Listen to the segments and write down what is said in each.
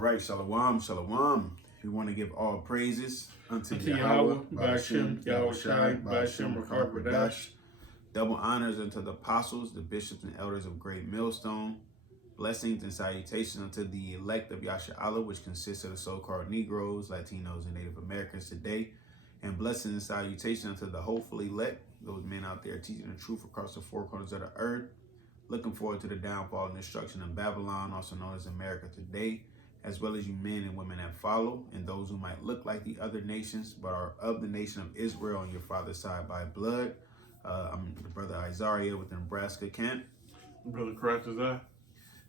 right, shalom, shalom. We want to give all praises unto YAHAWAH, BAHASHAM, YAHAWASHI, BAHASHAM, QADASH. Double honors unto the apostles, the bishops, and elders of Great Millstone. Blessings and salutations unto the elect of YAHAWAH, which consists of the so-called Negroes, Latinos, and Native Americans today. And blessings and salutations unto the hopefully elect, those men out there teaching the truth across the four corners of the earth. Looking forward to the downfall and destruction of Babylon, also known as America today, as well as you men and women that follow, and those who might look like the other nations, but are of the nation of Israel on your father's side by blood. I'm the brother Isaiah with the Nebraska camp. Brother Christ is that.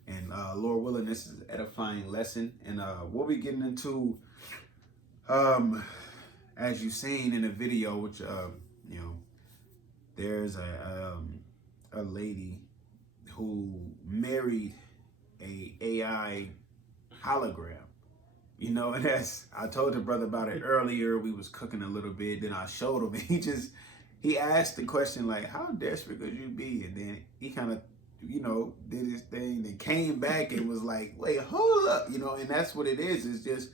And Lord willing, this is an edifying lesson. And we'll be getting into, as you've seen in the video, which, there's a lady who married a AI hologram, and that's, I told the brother about it earlier. We was cooking a little bit, then I showed him, and he asked the question like, how desperate could you be? And then he kind of, did his thing, then came back and was like, wait, hold up, and that's what it is. It's just,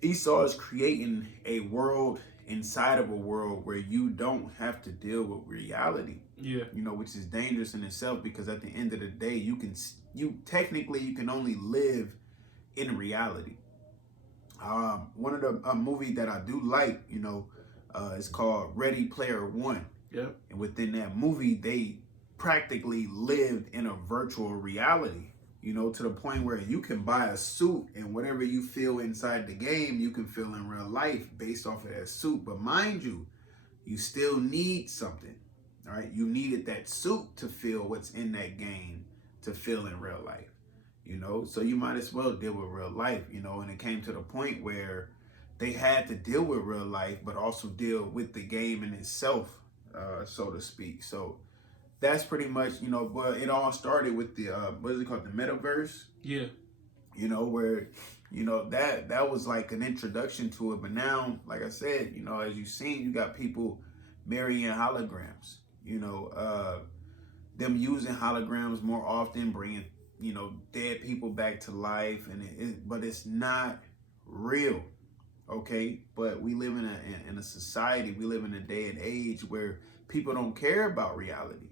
Esau is creating a world inside of a world where you don't have to deal with reality. Yeah. Which is dangerous in itself, because at the end of the day, you can only live in reality. One of the movie that I do like, is called Ready Player One. Yep. And within that movie, they practically lived in a virtual reality, to the point where you can buy a suit and whatever you feel inside the game, you can feel in real life based off of that suit. But mind you, you still need something. All right, you needed that suit to feel what's in that game to feel in real life, so you might as well deal with real life, and it came to the point where they had to deal with real life, but also deal with the game in itself, so to speak. So that's pretty much, but it all started with the, what is it called? The metaverse. Yeah. Where, that was like an introduction to it. But now, like I said, as you've seen, you got people marrying holograms. Them using holograms more often, bringing, dead people back to life, but it's not real, okay? But we live in a society, we live in a day and age where people don't care about reality.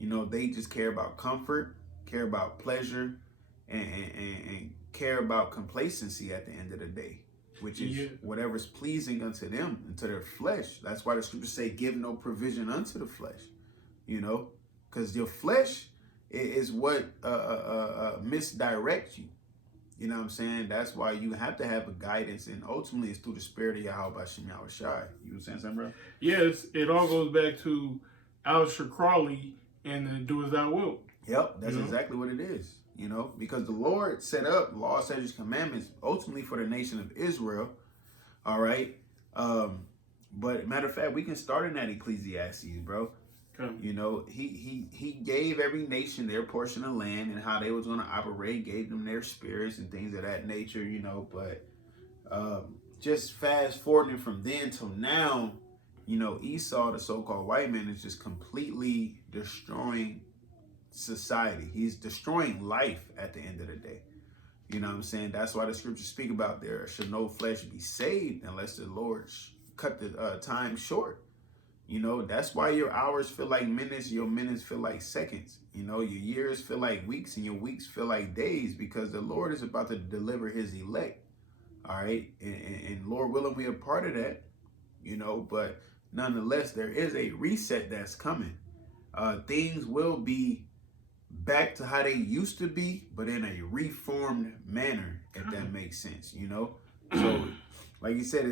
They just care about comfort, care about pleasure, and care about complacency at the end of the day, which is whatever's pleasing unto them, unto their flesh. That's why the scriptures say, give no provision unto the flesh, because your flesh is what misdirects you. You know what I'm saying? That's why you have to have a guidance, and ultimately it's through the spirit of YAHAWASHI. You were saying something, bro? Yes, it all goes back to Aleister Crowley and do as thou wilt. Yep, that's exactly what it is. Because the Lord set up law, statutes, commandments ultimately for the nation of Israel. All right. But matter of fact, we can start in that Ecclesiastes, bro. Okay. He gave every nation their portion of land and how they was going to operate, gave them their spirits and things of that nature, but just fast forwarding from then till now, Esau, the so-called white man, is just completely destroying society. He's destroying life at the end of the day. You know what I'm saying? That's why the scriptures speak about there should no flesh be saved unless the Lord cut the time short. That's why your hours feel like minutes, your minutes feel like seconds. Your years feel like weeks, and your weeks feel like days, because the Lord is about to deliver his elect. All right. And Lord willing, we are part of that, but nonetheless, there is a reset that's coming. Things will be back to how they used to be, but in a reformed manner, if that makes sense, So, like you said,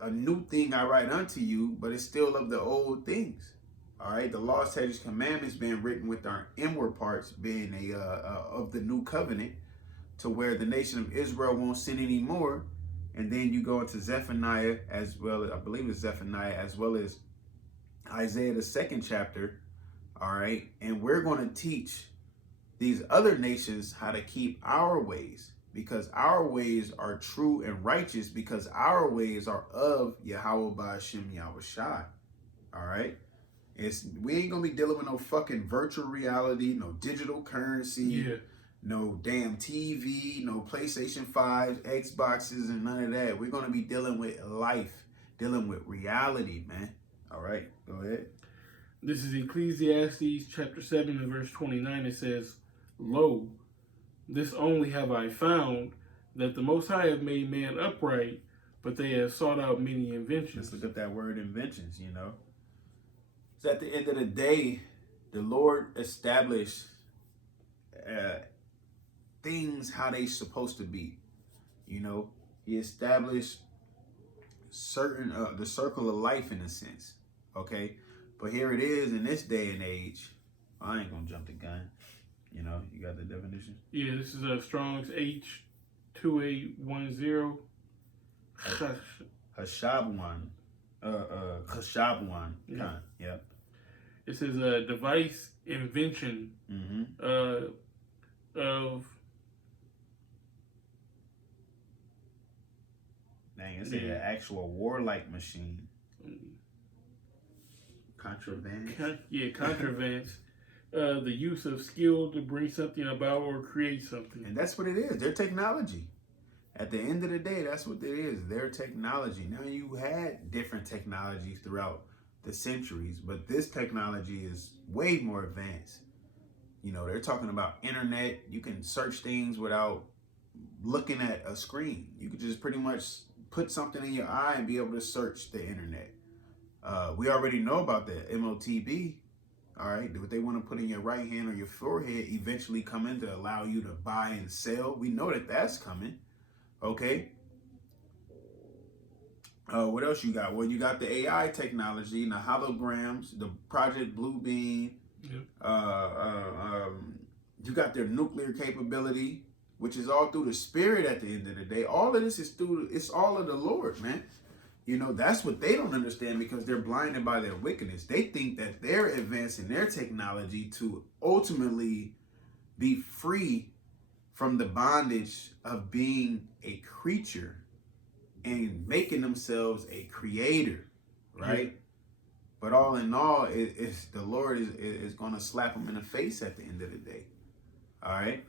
a new thing I write unto you, but it's still of the old things. All right, the law, statutes, commandments being written with our inward parts being of the new covenant, to where the nation of Israel won't sin anymore. And then you go into Zephaniah as well, I believe it's Zephaniah, as well as Isaiah, the 2nd chapter. All right. And we're going to teach these other nations how to keep our ways, because our ways are true and righteous, because our ways are of Yahawah BAHASHAM YAHAWASHI. All right. We ain't going to be dealing with no fucking virtual reality, no digital currency. Yeah. no damn TV, no PlayStation 5, Xboxes, and none of that. We're going to be dealing with life, dealing with reality, man. All right, go ahead. This is Ecclesiastes chapter 7 and verse 29. It says, Lo, this only have I found, that the Most High have made man upright, but they have sought out many inventions. Let's look at that word inventions, So at the end of the day, the Lord established things how they supposed to be. He established certain the circle of life in a sense. Okay, but here it is in this day and age. I ain't gonna jump the gun. You got the definition. Yeah, this is a Strong's H2810. Hashabwan. Hashabwan. Yeah. Yep. It says a device, invention of Dang, it's an actual warlike machine. Contravent. Contravents the use of skill to bring something about or create something. And that's what it is. Their technology. At the end of the day, that's what it is. Their technology. Now, you had different technologies throughout the centuries, but this technology is way more advanced. They're talking about internet. You can search things without looking at a screen. You could just pretty much put something in your eye and be able to search the internet. We already know about the MOTB. All right, what they want to put in your right hand or your forehead eventually coming to allow you to buy and sell. We know that that's coming. Okay. What else you got? Well, you got the AI technology, the holograms, the Project Bluebeam. Yep. You got their nuclear capability, which is all through the spirit at the end of the day. All of this is it's all of the Lord, man. That's what they don't understand because they're blinded by their wickedness. They think that they're advancing their technology to ultimately be free from the bondage of being a creature and making themselves a creator, right? Yeah. But all in all, it's the Lord is going to slap them in the face at the end of the day. All right?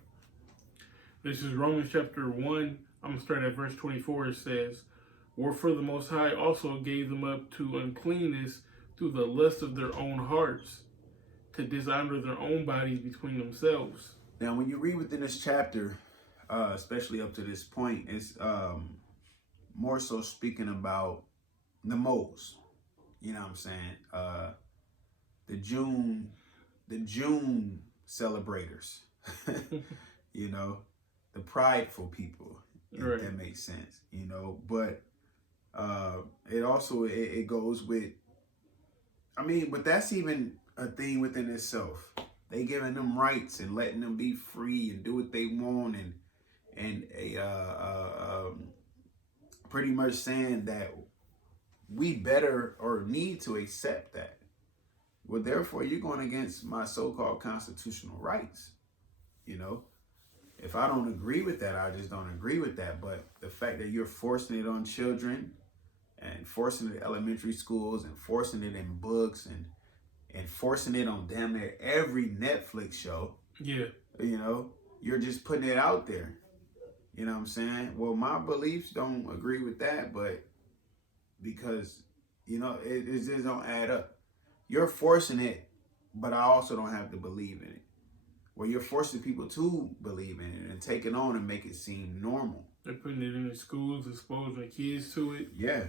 This is Romans chapter 1. I'm going to start at verse 24. It says, Wherefore the Most High also gave them up to uncleanness through the lust of their own hearts, to dishonor their own bodies between themselves. Now, when you read within this chapter, especially up to this point, it's more so speaking about the moles. You know what I'm saying? The June celebrators. The prideful people. If right. That makes sense. But it also it goes with. But that's even a thing within itself. They giving them rights and letting them be free and do what they want and pretty much saying that we better or need to accept that. Well, therefore, you're going against my so-called constitutional rights. If I don't agree with that, I just don't agree with that. But the fact that you're forcing it on children and forcing it in elementary schools and forcing it in books and forcing it on damn near every Netflix show. Yeah. You're just putting it out there. You know what I'm saying? Well, my beliefs don't agree with that, but because, it just don't add up. You're forcing it, but I also don't have to believe in it. Well, you're forcing people to believe in it and take it on and make it seem normal. They're putting it in the schools, exposing kids to it. Yeah.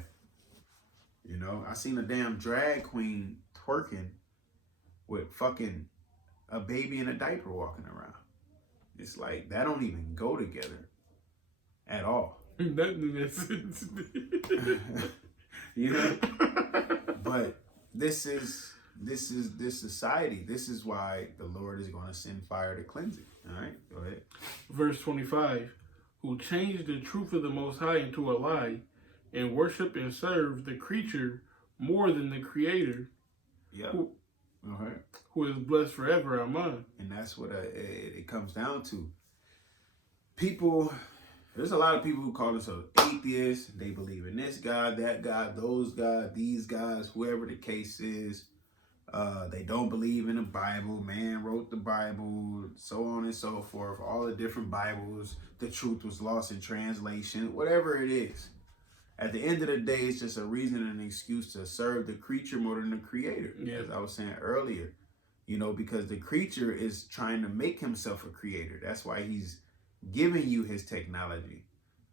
I seen a damn drag queen twerking with fucking a baby in a diaper walking around. It's like, that don't even go together at all. Nothing makes sense. But this is this society. This is why the Lord is going to send fire to cleanse it. All right, go ahead. Verse 25, who changed the truth of the Most High into a lie and worship and serve the creature more than the Creator. Yeah. Who is blessed forever. Amen. And that's what it comes down to. People, there's a lot of people who call themselves atheists. They believe in this God, that God, those God, these guys, whoever the case is. They don't believe in the Bible. Man wrote the Bible, so on and so forth. All the different Bibles. The truth was lost in translation. Whatever it is. At the end of the day, it's just a reason and an excuse to serve the creature more than the creator. Yeah. As I was saying earlier. You know, because the creature is trying to make himself a creator. That's why he's giving you his technology.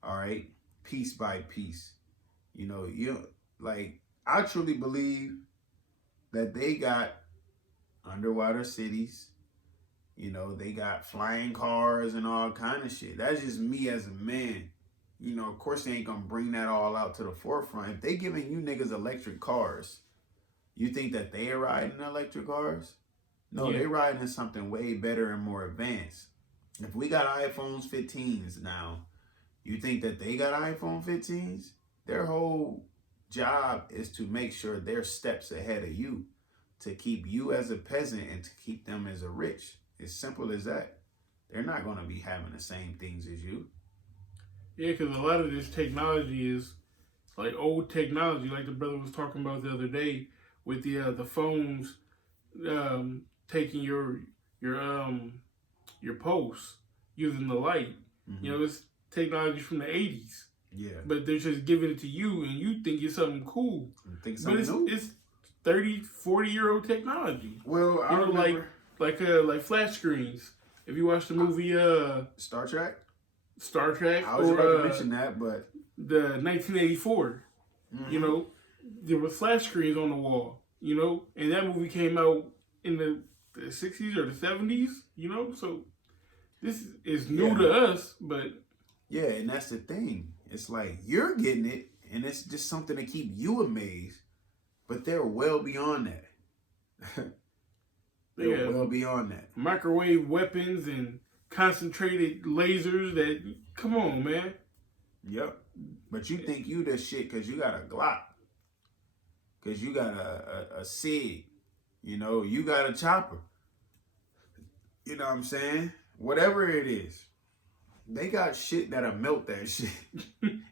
All right? Piece by piece. You know, like, I truly believe that they got underwater cities. You know, they got flying cars and all kind of shit. That's just me as a man. You know, of course they ain't gonna bring that all out to the forefront. If they giving you niggas electric cars, you think that they are riding electric cars? No, they riding in something way better and more advanced. If we got iPhones 15s now, you think that they got iPhone 15s? Their whole job is to make sure they're steps ahead of you, to keep you as a peasant and to keep them as a rich. It's simple as that. They're not going to be having the same things as you. Yeah, because a lot of this technology is like old technology, like the brother was talking about the other day with the phones taking your pulse using the light. Mm-hmm. You know, it's technology from the 80s. Yeah. But they're just giving it to you and you think it's something cool. But it's 30, 40-year-old technology. Well, I remember like flat screens. If you watch the movie Star Trek? I was about to mention that, but the 1984, you know, there were flash screens on the wall, you know, and that movie came out in the 60s or the 70s, you know, so this is new to us, but yeah, and that's the thing. It's like you're getting it, and it's just something to keep you amazed, but they're well beyond that. They're well beyond that. Microwave weapons and concentrated lasers that, come on, man. Yep. But you think you the shit because you got a Glock. Because you got a SIG. You know, you got a chopper. You know what I'm saying? Whatever it is. They got shit that'll melt that shit.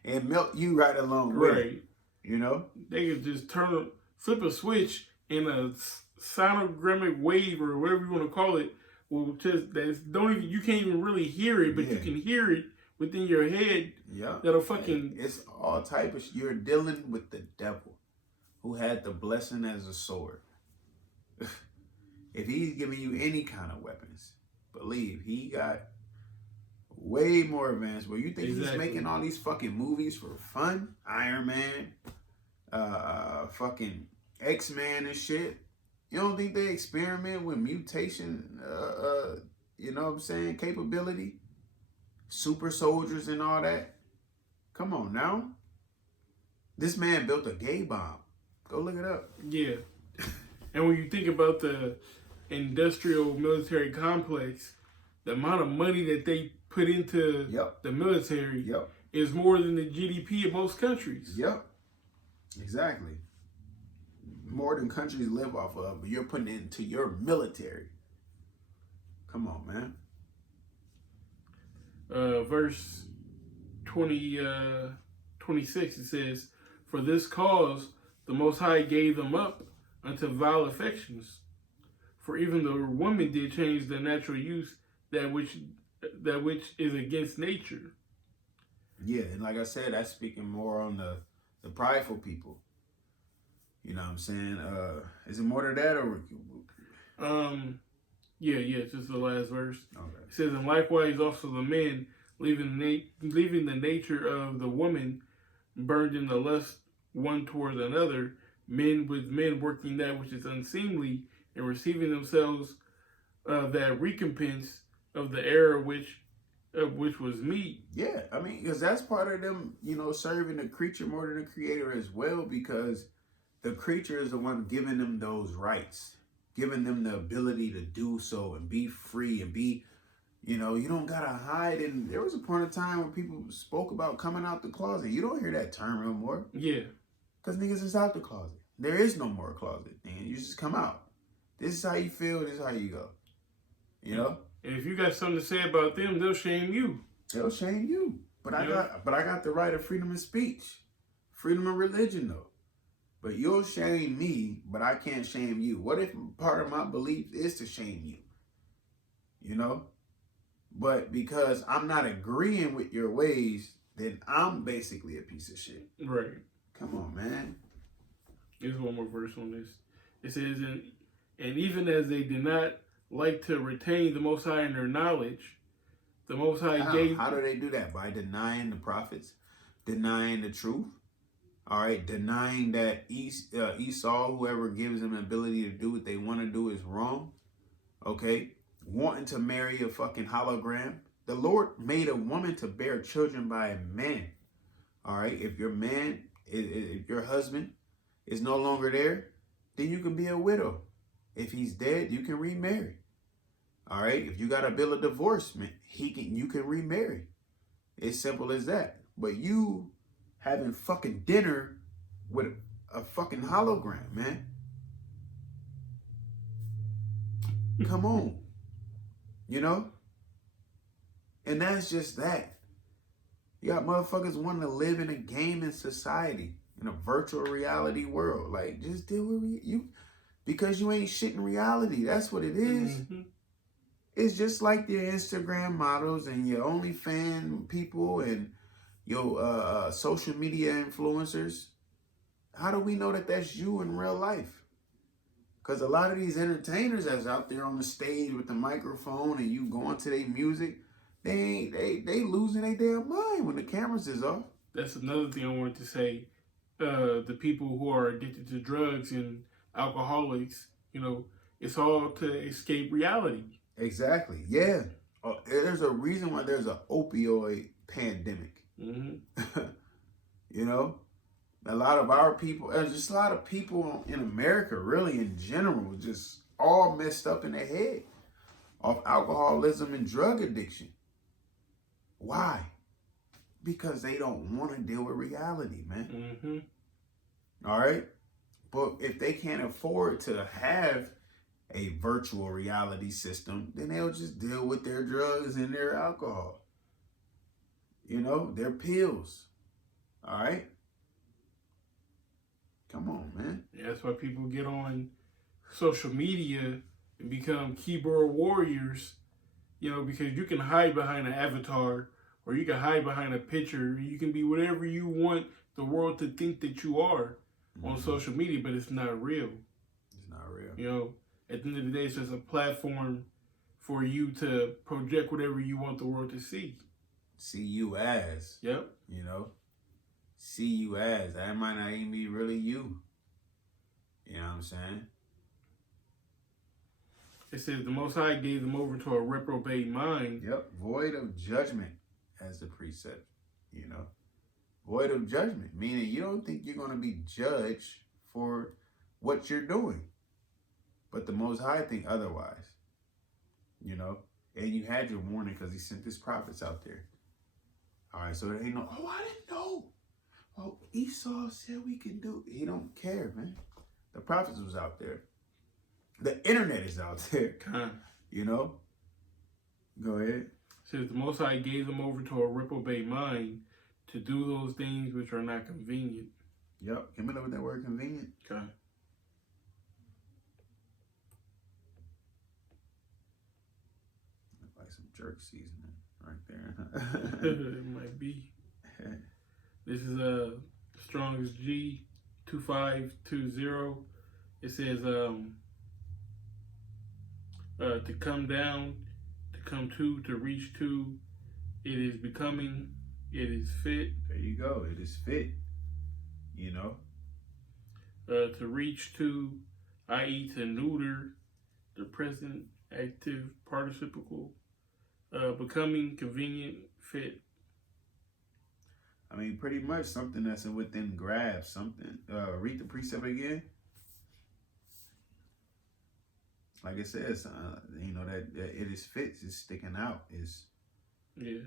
And melt you right along with it. You know? They can just flip a switch and a sonogramic wave or whatever you want to call it will just you can't even really hear it, but you can hear it within your head. Yeah. That'll fucking it's all type of you're dealing with the devil who had the blessing as a sword. If he's giving you any kind of weapons, believe he got way more advanced. Where you think he's making all these fucking movies for fun? Iron Man, fucking X-Men and shit. You don't think they experiment with mutation, you know what I'm saying, capability? Super soldiers and all that? Come on now. This man built a gay bomb. Go look it up. Yeah. And when you think about the industrial military complex, the amount of money that they put into the military is more than the GDP of most countries. Yep. Exactly. More than countries live off of, but you're putting it into your military. Come on, man. Verse 26, it says, "For this cause the Most High gave them up unto vile affections. For even the woman did change the natural use that which is against nature." Yeah, and like I said, that's speaking more on the prideful people. You know what I'm saying? Is it more to that or? Yeah, it's just the last verse. Okay. It says, "And likewise also the men, leaving the nature of the woman, burned in the lust one towards another, men with men working that which is unseemly, and receiving themselves that recompense of the error which was meet." Yeah, I mean, because that's part of them, you know, serving the creature more than the creator as well, because the creature is the one giving them those rights, giving them the ability to do so and be free and be, you know, you don't gotta hide. And there was a point in time when people spoke about coming out the closet. You don't hear that term no more. Yeah. Because niggas is out the closet. There is no more closet, nigga. You just come out. This is how you feel. This is how you go. You know? And if you got something to say about them, they'll shame you. They'll shame you. But I got the right of freedom of speech. Freedom of religion, though. But you'll shame me, but I can't shame you. What if part of my belief is to shame you? You know? But because I'm not agreeing with your ways, then I'm basically a piece of shit. Right. Come on, man. Here's one more verse on this. It says, and even as they did not like to retain the Most High in their knowledge, the Most High gave... How do they do that? By denying the prophets, denying the truth, all right, denying that Esau, whoever gives them the ability to do what they want to do, is wrong, okay, wanting to marry a fucking hologram. The Lord made a woman to bear children by a man, all right. If your man, if your husband is no longer there, then you can be a widow. If he's dead, you can remarry. All right. If you got a bill of divorcement, you can remarry. It's simple as that. But you having fucking dinner with a fucking hologram, man. Come on. You know? And that's just that. You got motherfuckers wanting to live in a gaming society, in a virtual reality world. Like, just deal with you. Because you ain't shit in reality. That's what it is. Mm-hmm. It's just like your Instagram models and your OnlyFans people and your social media influencers. How do we know that that's you in real life? Because a lot of these entertainers that's out there on the stage with the microphone and you going to their music, they losing their damn mind when the cameras is off. That's another thing I wanted to say. The people who are addicted to drugs and alcoholics, you know, it's all to escape reality. Exactly. Yeah. There's a reason why there's an opioid pandemic. Mm-hmm. You know, a lot of our people, just a lot of people in America, really in general, just all messed up in the head of alcoholism and drug addiction. Why? Because they don't want to deal with reality, man. Mm-hmm. All right. But if they can't afford to have a virtual reality system, then they'll just deal with their drugs and their alcohol. You know, their pills. All right? Come on, man. Yeah, that's why people get on social media and become keyboard warriors, you know, because you can hide behind an avatar or you can hide behind a picture. You can be whatever you want the world to think that you are on social media, but it's not real. It's not real. You know, at the end of the day, it's just a platform for you to project whatever you want the world to see. See you as. Yep. You know, see you as. That might not even be really you. You know what I'm saying? It says the Most High gave them over to a reprobate mind. Yep. Void of judgment, as the precept. You know, void of judgment, meaning you don't think you're going to be judged for what you're doing. But the Most High think otherwise. You know, and you had your warning because he sent his prophets out there. All right, so there ain't no, oh, I didn't know. Oh, Esau said we can do it. He don't care, man. The prophets was out there. The internet is out there. You know? Go ahead. It says the Most High gave them over to a reprobate mind to do those things which are not convenient. Yep. Can we look at that word convenient? Okay. Like some jerk seasoning right there. It might be. This is Strong's G 2520. It says to come down, to come to reach to. It is becoming. It is fit. There you go. It is fit. You know. To reach to, i.e. to neuter, the present active participle. Becoming, convenient, fit. I mean, pretty much something that's within grasp. Something. Read the precept again. Like it says, you know, that it is fit. It's sticking out. Yeah.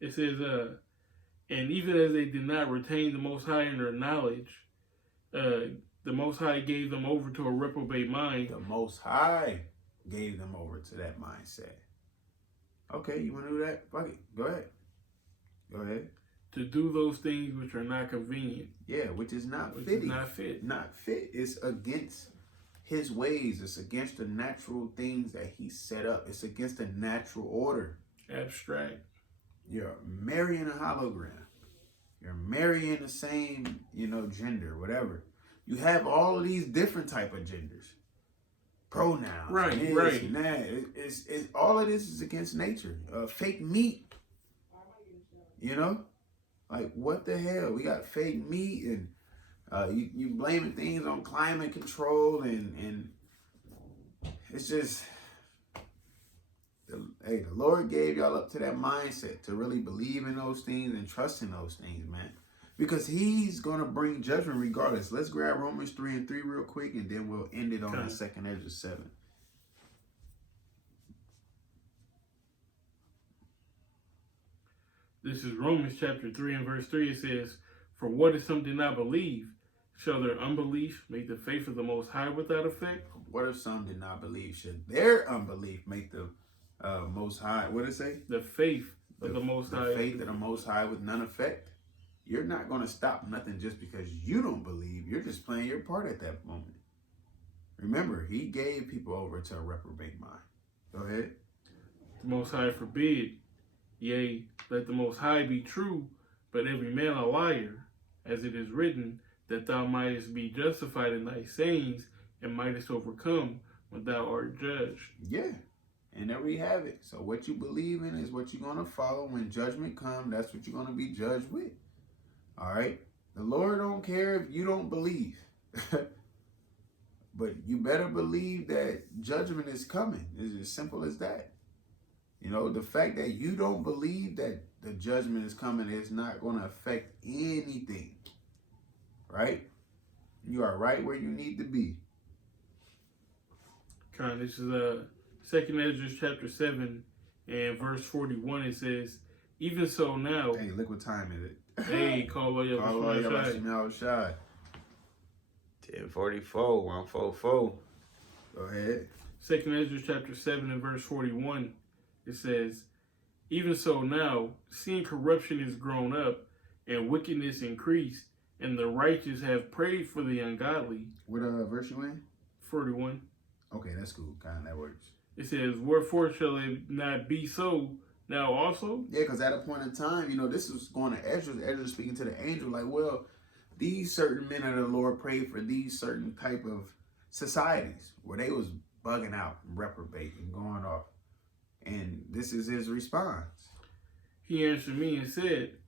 It says, and even as they did not retain the Most High in their knowledge, the Most High gave them over to a reprobate mind. The Most High gave them over to that mindset. Okay, you want to do that? Fuck it. Go ahead. Go ahead. to do those things which are not convenient. Yeah, which is not which fitting. Is not fit. Not fit. It's against his ways. It's against the natural things that he set up. It's against the natural order. Abstract. You're marrying a hologram. You're marrying the same, gender, whatever. You have all of these different type of genders. Pronouns. Right, and this right. And that. It's all of this is against nature. Fake meat. Like, what the hell? We got fake meat, and you blaming things on climate control, and it's just, the Lord gave y'all up to that mindset to really believe in those things and trust in those things, man. Because he's going to bring judgment regardless. Let's grab Romans 3:3 real quick, and then we'll end it on that 2nd Ezra 7. This is Romans chapter 3 and verse 3. It says, "For what if some did not believe? Shall their unbelief make the faith of the Most High without effect?" What if some did not believe? Should their unbelief make the Most High, what did it say? The faith of the Most High. The faith of the Most High with none effect. You're not going to stop nothing just because you don't believe. You're just playing your part at that moment. Remember, he gave people over to a reprobate mind. Go ahead. The Most High forbid. Yea, let the Most High be true, but every man a liar, as it is written, that thou mightest be justified in thy sayings, and mightest overcome when thou art judged. Yeah, and there we have it. So what you believe in is what you're going to follow. When judgment comes, that's what you're going to be judged with. All right? The Lord don't care if you don't believe. But you better believe that judgment is coming. It's as simple as that. The fact that you don't believe that the judgment is coming is not going to affect anything. Right? You are right where you need to be. This is 2nd Ezra chapter 7 and verse 41. It says, "Even so now." Hey, look what time is it? Hey, call YAHAWASHI. 10:44, 144. Go ahead. 2nd Ezra chapter 7 and verse 41. It says, "Even so now, seeing corruption is grown up, and wickedness increased, and the righteous have prayed for the ungodly." What verse you in? 41. Okay, that's cool. Kind of that works. It says, "Wherefore shall it not be so now also?" Yeah, because at a point in time, this was going to Ezra. Ezra speaking to the angel, like, well, these certain men of the Lord prayed for these certain type of societies where they was bugging out, reprobating, going off. And this is his response. He answered me and said,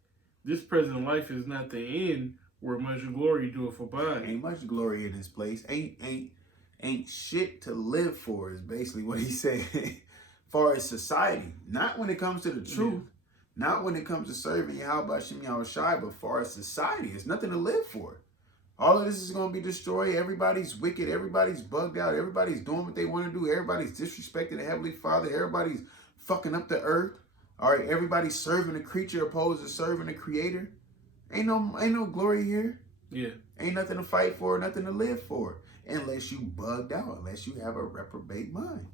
"This present life is not the end, where much glory doeth abide." Ain't much glory in this place. Ain't shit to live for is basically what he said. Far as society, not when it comes to the truth, not when it comes to serving YAHAWASHI, but far as society, it's nothing to live for. All of this is going to be destroyed. Everybody's wicked. Everybody's bugged out. Everybody's doing what they want to do. Everybody's disrespecting the Heavenly Father. Everybody's fucking up the earth. All right, everybody's serving the creature opposed to serving the Creator. Ain't no glory here. Yeah. Ain't nothing to fight for, nothing to live for, unless you bugged out, unless you have a reprobate mind.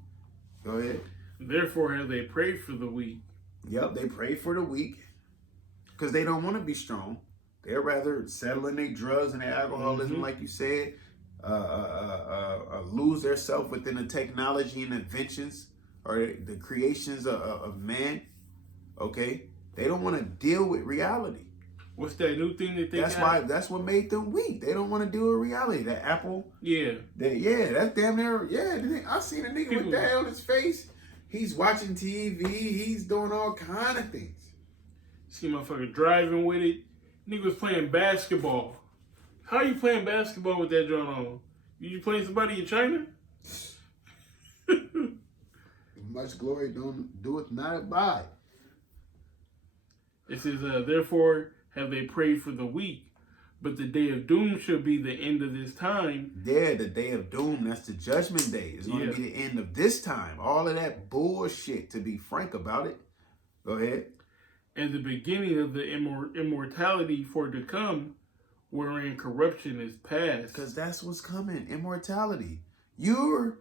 Go ahead. "Therefore have they prayed for the weak." Yep, they pray for the weak because they don't want to be strong. They'd rather settle in their drugs and their alcoholism, like you said, lose their self within the technology and inventions or the creations of man. Okay? They don't want to deal with reality. What's that new thing that they That's got? why. That's what made them weak. They don't want to deal with reality. That Apple. Yeah. That's damn near. Yeah, I seen a nigga with that on his face. He's watching TV. He's doing all kind of things. See motherfucker driving with it. Nigga was playing basketball. How you playing basketball with that joint on? You playing somebody in China? Much glory don't doeth not abide. It says, "Therefore have they prayed for the weak, but the day of doom shall be the end of this time." Yeah, the day of doom, that's the judgment day. It's going to be the end of this time. All of that bullshit, to be frank about it. Go ahead. "And the beginning of the immortality for to come, wherein corruption is past." Because that's what's coming, immortality. You're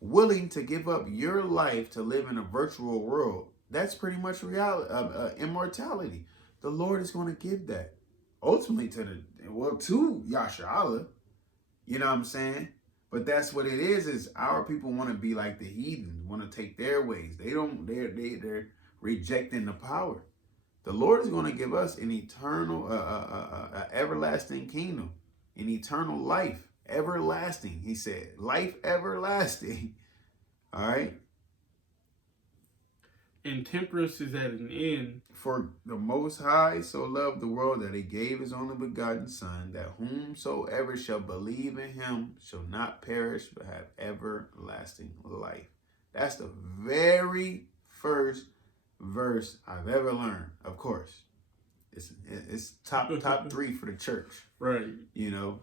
willing to give up your life to live in a virtual world. That's pretty much reality, immortality. the Lord is going to give that. Ultimately to Yahshua. You know what I'm saying? But that's what it is our people want to be like the heathens, want to take their ways. They're rejecting the power. The Lord is going to give us an eternal, everlasting kingdom, an eternal life, everlasting. He said, life everlasting. All right. And temperance is at an end. For the Most High so loved the world that he gave his only begotten Son, that whomsoever shall believe in him shall not perish but have everlasting life. That's the very first verse I've ever learned. Of course, it's top 3 for the church, right? You know,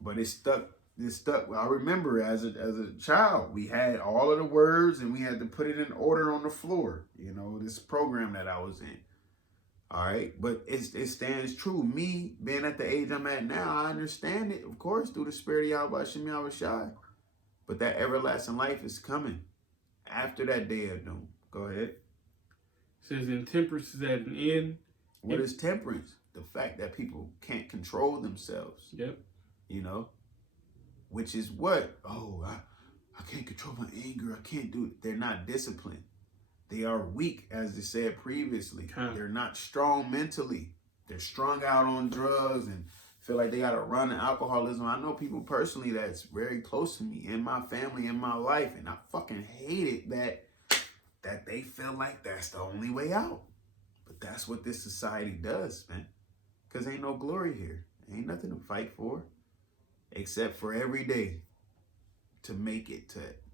but it stuck. I remember as a child, we had all of the words and we had to put it in order on the floor. You know, this program that I was in. All right, but it stands true. Me being at the age I'm at now, I understand it, of course, through the spirit of YAHAWASHI. But that everlasting life is coming after that day of doom. Go ahead. It says, and temperance is at an end. What is temperance? The fact that people can't control themselves. Yep. You know, which is what? Oh, I can't control my anger. I can't do it. They're not disciplined. They are weak, as they said previously. They're not strong mentally. They're strung out on drugs and feel like they got to run alcoholism. I know people personally that's very close to me, in my family, in my life, and I fucking hate it that they feel like that's the only way out. But that's what this society does, man. Because ain't no glory here. Ain't nothing to fight for. Except for every day to make it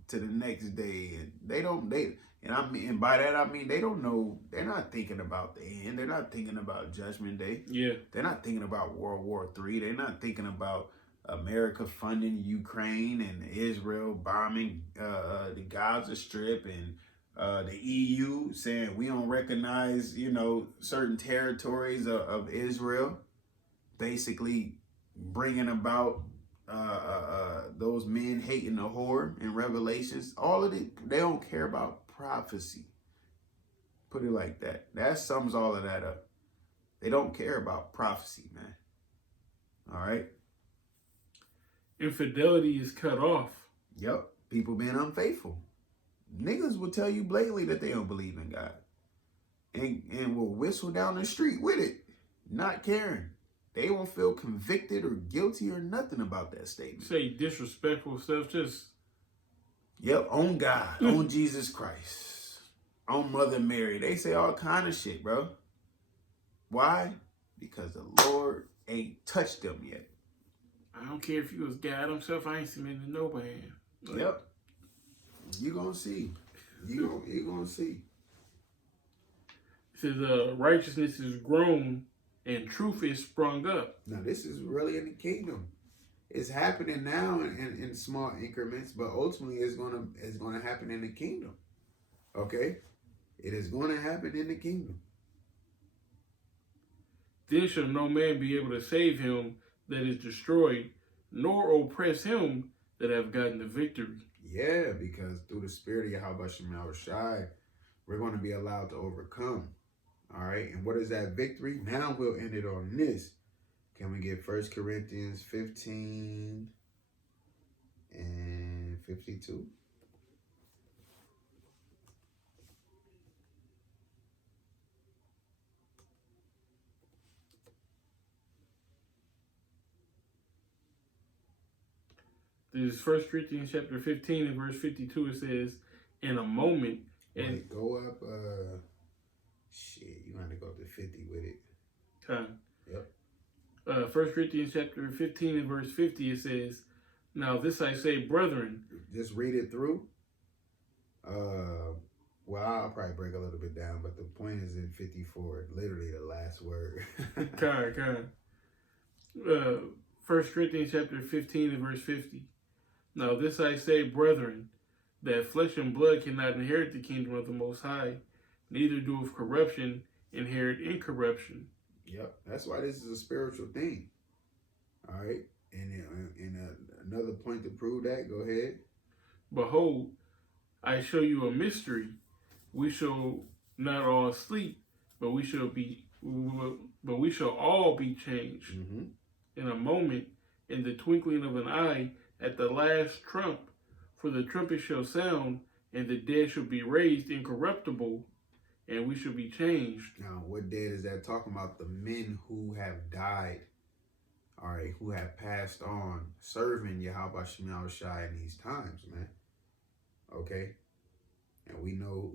to the next day. And by that I mean they don't know, they're not thinking about the end. They're not thinking about Judgment Day. Yeah. They're not thinking about World War III. They're not thinking about America funding Ukraine and Israel bombing the Gaza Strip and the EU saying we don't recognize, you know, certain territories of Israel. Basically bringing about those men hating the whore in Revelations. All of it, they don't care about prophecy. Put it like that. That sums all of that up. They don't care about prophecy, man. All right? Infidelity is cut off. Yep. People being unfaithful. Niggas will tell you blatantly that they don't believe in God. And will whistle down the street with it. Not caring. They won't feel convicted or guilty or nothing about that statement. Say disrespectful stuff, just... Yep, on God, on Jesus Christ, on Mother Mary. They say all kind of shit, bro. Why? Because the Lord ain't touched them yet. I don't care if he was God himself. I ain't submitting to nobody. Like, yep. You gonna see. You gonna see. It says righteousness is grown and truth is sprung up. Now, this is really in the kingdom. It's happening now in small increments, but ultimately it's gonna happen in the kingdom. Okay? It is going to happen in the kingdom. Then shall no man be able to save him that is destroyed, nor oppress him that have gotten the victory. Yeah, because through the spirit of YAHAWASHI, we're going to be allowed to overcome. All right, and what is that victory? Now we'll end it on this. Can we get 1 Corinthians 15 and 52? This is 1 Corinthians chapter 15 and verse 52. It says, in a moment. And wait, go up. Shit, you got to go to 50 with it. Time. Yep. 1 Corinthians chapter 15 and verse 50, it says, now this I say, brethren. Just read it through. Well, I'll probably break a little bit down, but the point is in 54, literally the last word. Kind. 1 Corinthians chapter 15 and verse 50. Now this I say, brethren, that flesh and blood cannot inherit the kingdom of the Most High, neither doeth corruption inherit incorruption. Yep, that's why this is a spiritual thing. All right, and another point to prove that, go ahead. Behold, I show you a mystery. We shall not all sleep, but we shall be but we shall all be changed in a moment, in the twinkling of an eye, at the last trump. For the trumpet shall sound, and the dead shall be raised incorruptible, and we shall be changed. Now, what dead is that talking about? The men who have died, all right, who have passed on, serving YAHAWASHI in these times, man. Okay? And we know,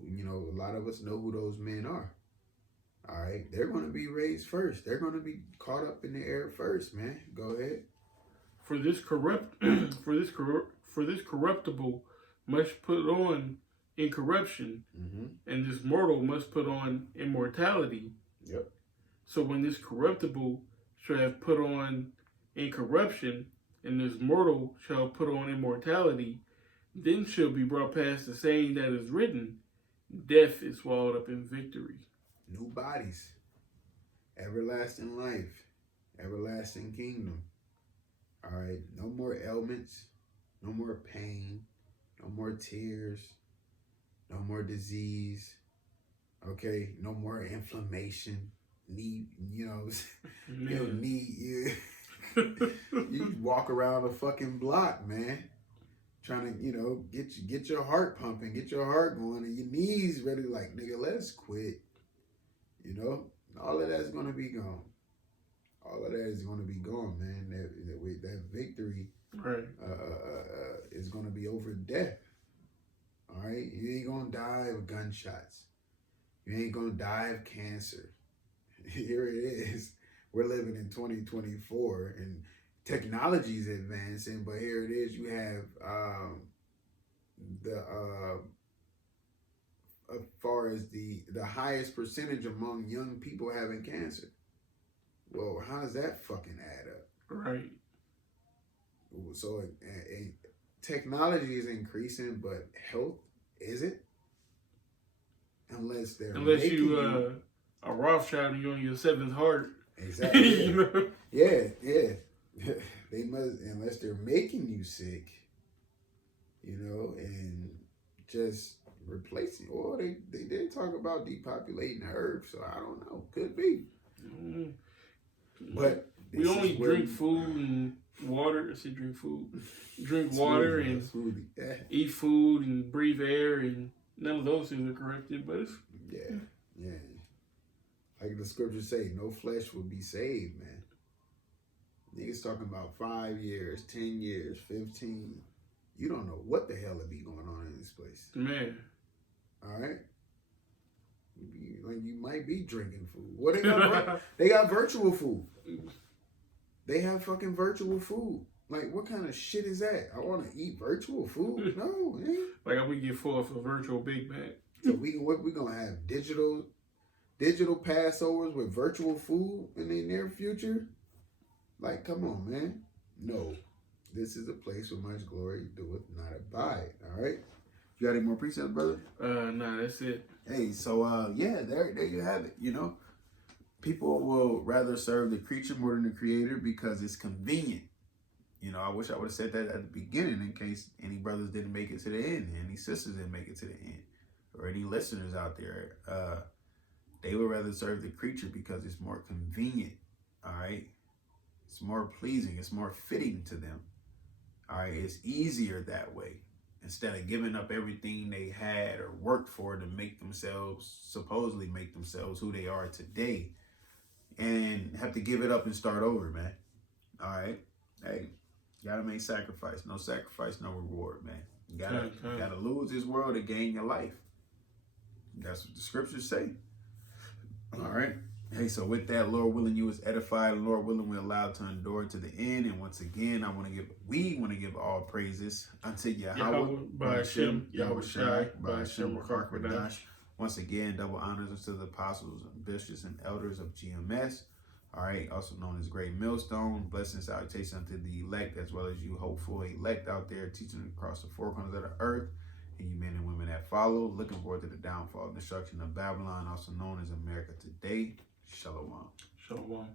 a lot of us know who those men are. All right? They're going to be raised first. They're going to be caught up in the air first, man. Go ahead. For this corruptible must put on incorruption, and this mortal must put on immortality. Yep. So when this corruptible shall have put on incorruption, and this mortal shall put on immortality, then shall be brought past the saying that is written, death is swallowed up in victory. New bodies, everlasting life, everlasting kingdom. All right, no more ailments, no more pain, no more tears, no more disease. Okay, no more inflammation. You walk around a fucking block, man, trying to, get your heart pumping, get your heart going, and your knees ready, like, nigga, let's quit. All of that's gonna be gone. All of that is going to be gone, man. That victory is going to be over death. All right? You ain't going to die of gunshots. You ain't going to die of cancer. Here it is. We're living in 2024, and technology is advancing, but here it is. You have as far as the highest percentage among young people having cancer. Well, how does that fucking add up? Right. So technology is increasing, but health isn't. Unless you a Rothschild and you're on your seventh heart. Exactly. Yeah. They must, unless they're making you sick, and just replacing. Or they did talk about depopulating the earth, so I don't know. Could be. But we only drink food and water. I said drink food. Drink water and eat food and breathe air, and none of those things are corrected. But it's yeah. Like the scriptures say, no flesh will be saved, man. Niggas talking about 5 years, 10 years, 15. You don't know what the hell will be going on in this place, man. All right. Like you might be drinking food. What they got virtual food. They have fucking virtual food. Like, what kind of shit is that? I want to eat virtual food? No, man. Like, we get full of a virtual Big Mac. So we gonna have digital Passovers with virtual food in the near future? Like, come on, man. No, this is a place where much glory doeth not abide. All right. You got any more precepts, brother? Nah, that's it. Hey, so there you have it. People will rather serve the creature more than the creator because it's convenient. I wish I would have said that at the beginning in case any brothers didn't make it to the end, any sisters didn't make it to the end, or any listeners out there. They would rather serve the creature because it's more convenient. All right, it's more pleasing. It's more fitting to them. All right, it's easier that way. Instead of giving up everything they had or worked for to supposedly make themselves who they are today, and have to give it up and start over, man. All right. Hey, gotta make sacrifice. No sacrifice, no reward, man. You gotta lose this world to gain your life. That's what the scriptures say. All right. Hey, so with that, Lord willing, you was edified, and Lord willing, we're allowed to endure to the end. And once again, we want to give all praises unto Yahawah, BAHASHAM, YAHAWASHI, BAHASHAM, QADASH. Once again, double honors unto the apostles, bishops, and elders of GMS. All right, also known as Great Millstone. Blessings, salutations unto the elect, as well as you hopeful elect out there, teaching across the four corners of the earth, and you men and women that follow. Looking forward to the downfall and destruction of Babylon, also known as America today. Shalom. Shalom.